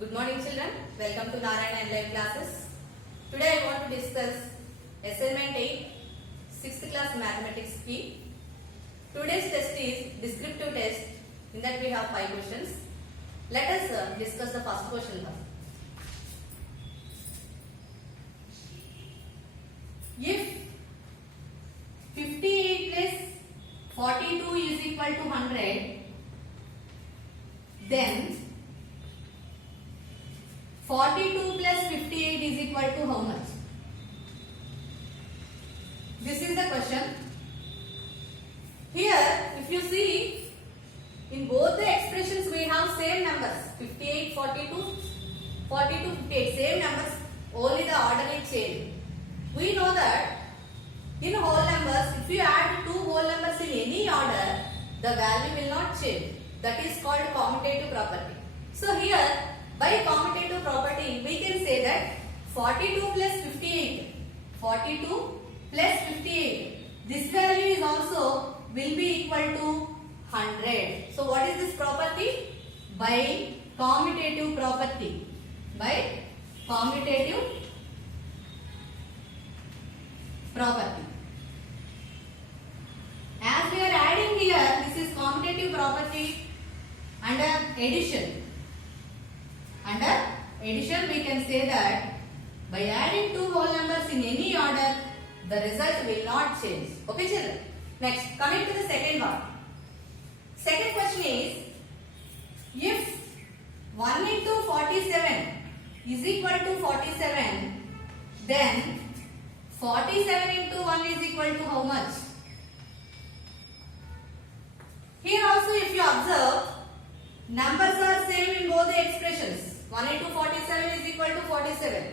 Good morning children, welcome to Narayana and Live classes. Today I want to discuss assignment 8, 6th class mathematics key. Today's test is descriptive test. In that we have 5 questions. Let us discuss the first question first. If 58 plus 42 is equal to 100, then 42 plus 58 is equal to how much? This is the question. Here, if you see, in both the expressions we have same numbers, 58, 42, 42, 58, same numbers, only the order is changed. We know that in whole numbers, if you add two whole numbers in any order, the value will not change. That is called commutative property. So here, by commutative property, we can say that 42 plus 58, 42 plus 58, this value is also will be equal to 100. So what is this property? By commutative property. By commutative property. As we are adding here, this is commutative property under addition. Under addition, we can say that by adding two whole numbers in any order, the result will not change. Okay, children? Next, coming to the second one. Second question is, if 1 into 47 is equal to 47, then 47 into 1 is equal to how much? Here also, if you observe, numbers are same in both the expressions. 1 into 47 is equal to 47.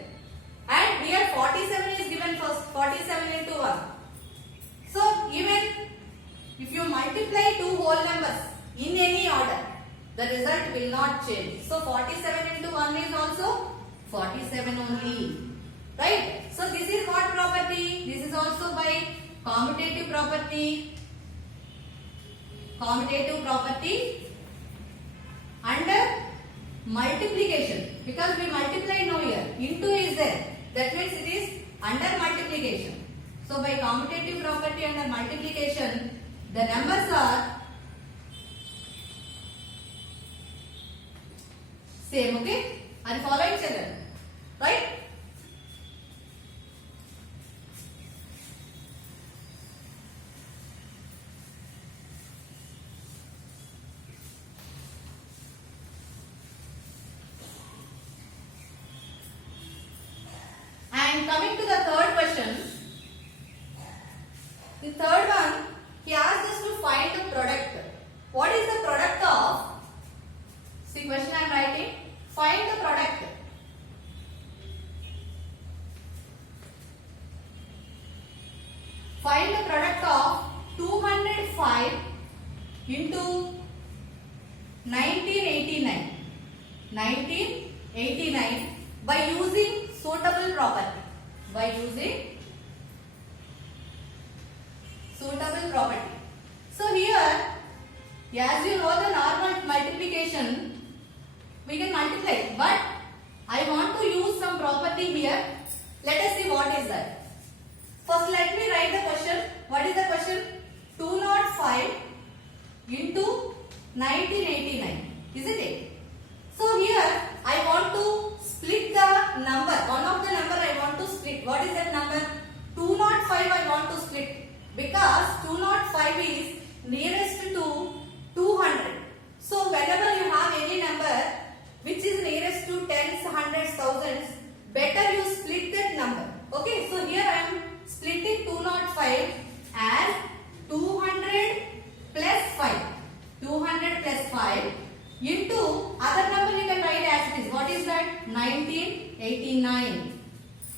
And here 47 is given first, 47 into 1. So even if you multiply two whole numbers in any order, the result will not change. So 47 into 1 is also 47 only. Right? So this is what property? This is also by commutative property. Commutative property under multiplication, because we multiply now here, into is there, that means it is under multiplication. So by commutative property under multiplication, the numbers are same. Okay, are you following children? Right? And coming to the third question, the third one, he asked us to find the product. What is the product of? See, question I am writing. Find the product. Find the product of 205 into 1989. 1989 by using suitable property. By using suitable property. So here, as you know the normal multiplication, we can multiply. But I want to use some property here. Let us see what is that. First let me write the question. What is the question? 205 into 1989. Isn't it? So here I want to split the number. One of the number I want to split. What is that number? 205 I want to split. Because 205 is nearest to 200. So whenever you have any number which is nearest to tens, hundreds, thousands, better you split that number. Okay, so here I am splitting 205 as 200 plus 5. 200 plus 5 into other number you can write as it is. What is that? 1989.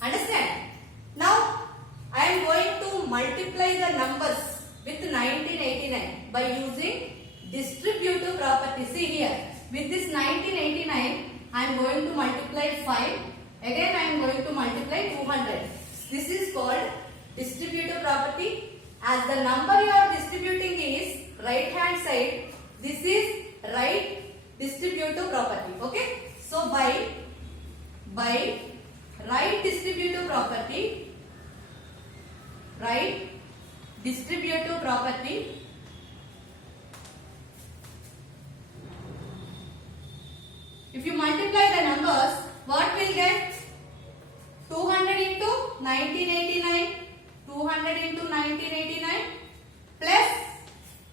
Understand? Now I am going to multiply the numbers with 1989 by using distributive property. See here, with this 1989 I am going to multiply 5. Again I am going to multiply 200. This is called distributive property. As the number you are distributing is right hand side, this is right distributive property. Okay. So by by right distributive property. Right distributive property. If you multiply the numbers, what will get? 200 into 1989, 200 into 1989 plus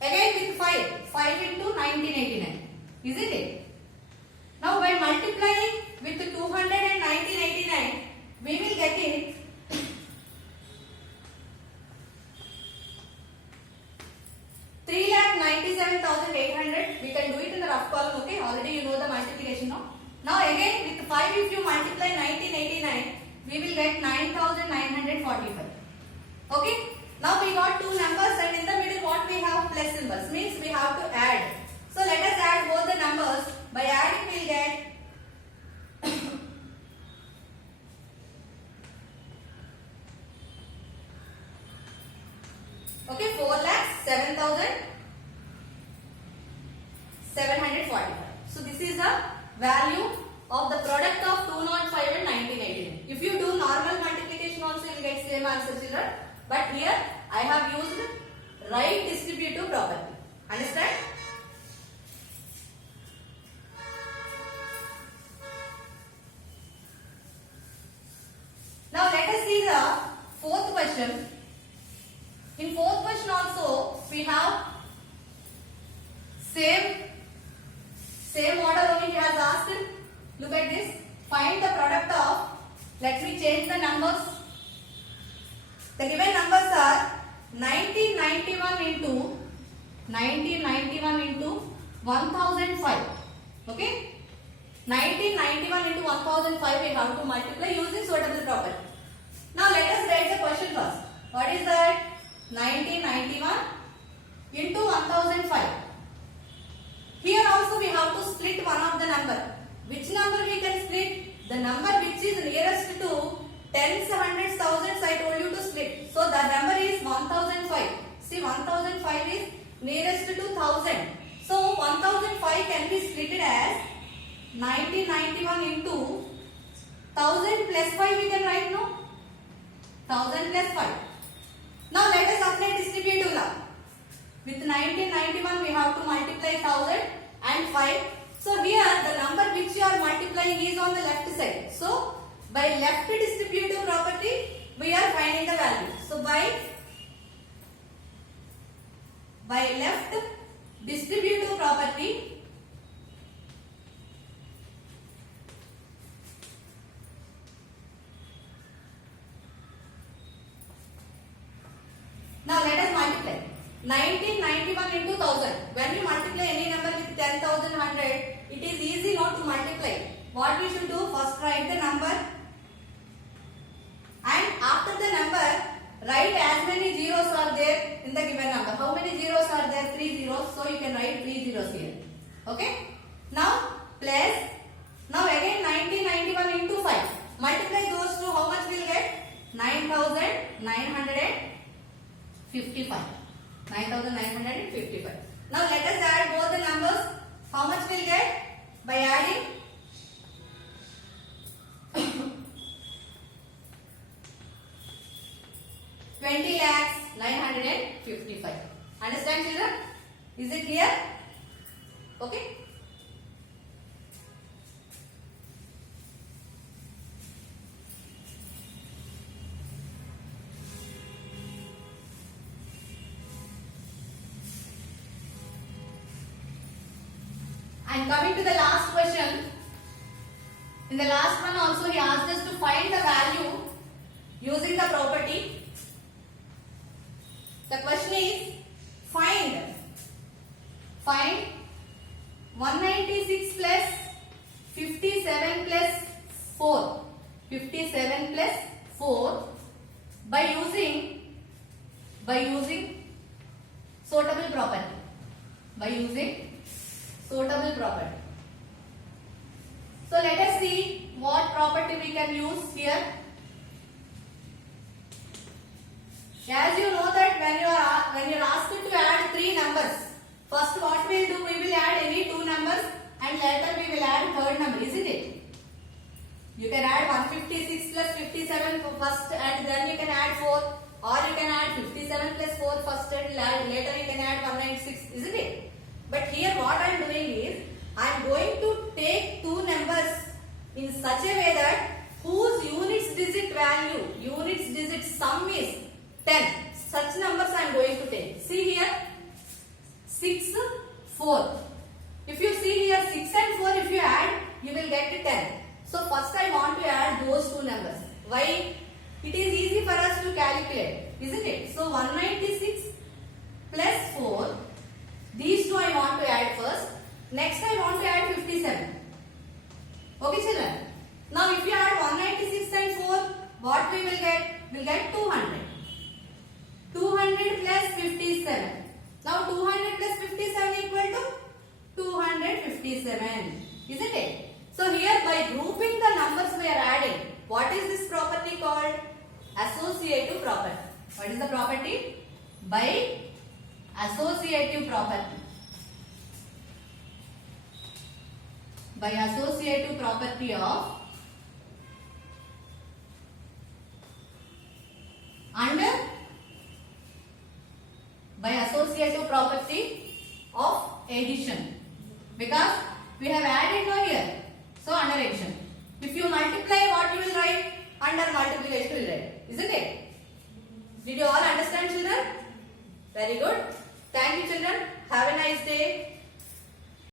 again with 5 into 1989, isn't it? Now by multiplying with 200 and 1989, we will get it 3,97,800. We can do it in the rough column, okay? Already you know the multiplication now. Now again with 5 if you multiply 1989, we will get 9,945. Okay? Now we got two numbers and in the middle what we have? Plus symbols. Means we have to add. So let us add both the numbers. By adding we will get okay, 4,07,745. So this is the value of the product of 205 and 1989. If you do normal multiplication also you will get same answer, children. But here I have used right distributive property. Understand? Now let us see the fourth question. In fourth question also we have same order only he has asked. Look at this. Find the product of, let me change the numbers. The given numbers are 1991 into 1005. Okay? 1991 into 1005 we have to multiply using suitable property. Now let us write the question first. What is that? 1991 into 1005. Here also we have to split one of the number. Which number we can split? The number which is nearest to tens, hundreds, thousands I told you to split. So the number is 1005. See 1005 is nearest to 1000. So 1005 can be split as 1991 into 1000 plus 5 we can write, no? 1000 plus 5. Now let us apply distributive law. With 1991 we have to multiply 1000 and 5. So here the number which you are multiplying is on the left side. So by left distributive property we are finding the value. So by left distributive property now let us multiply 1991 into 1000. When we multiply any number with 10,100, it is easy not to multiply. What we should do? First write the number and after the number write as many zeros are there in the given number. How many zeros are there? 3 zeros. So you can write 3 zeros here. Okay? Now plus, now again 1991 into 5. Multiply those two, how much we will get? 9,955. 9,955. Now let us add both the numbers. How much we will get? By adding 20,955. Understand, children? Is it clear? Okay. And coming to the last question. In the last one also he asked us to find the value using the property. The question is find 196 plus 57 plus 4. 57 plus 4 by using suitable property. By using suitable property. So let us see what property we can use here. As you know that when you are asked to add three numbers, first what we will do? We will add any two numbers and later we will add third number, isn't it? You can add 156 plus 57 first and then you can add 4, or you can add 57 plus 4 first and later you can add 196, isn't it? But here what I am doing is, I am going to take two numbers in such a way that whose units digit value, units digit sum is 10. Such numbers I am going to take. See here, 6, 4. If you see here 6 and 4, if you add, you will get to 10. So first I want to add those two numbers. Why? It is easy for us to calculate, isn't it? So 196 plus 4, these two I want to add first. Next I want to add 57. Okay children? Now if you add 196 and 4, what we will get? We will get 200. 200 plus 57. Now 200 plus 57 equal to 257. Isn't it? So here by grouping the numbers we are adding, what is this property called? Associative property. What is the property? By associative property. By associative property of by associative property of addition, because we have added here, so under addition. If you multiply, what you will write? Under multiplication you will write, isn't it? Did you all understand children? Very good. Thank you children. Have a nice day.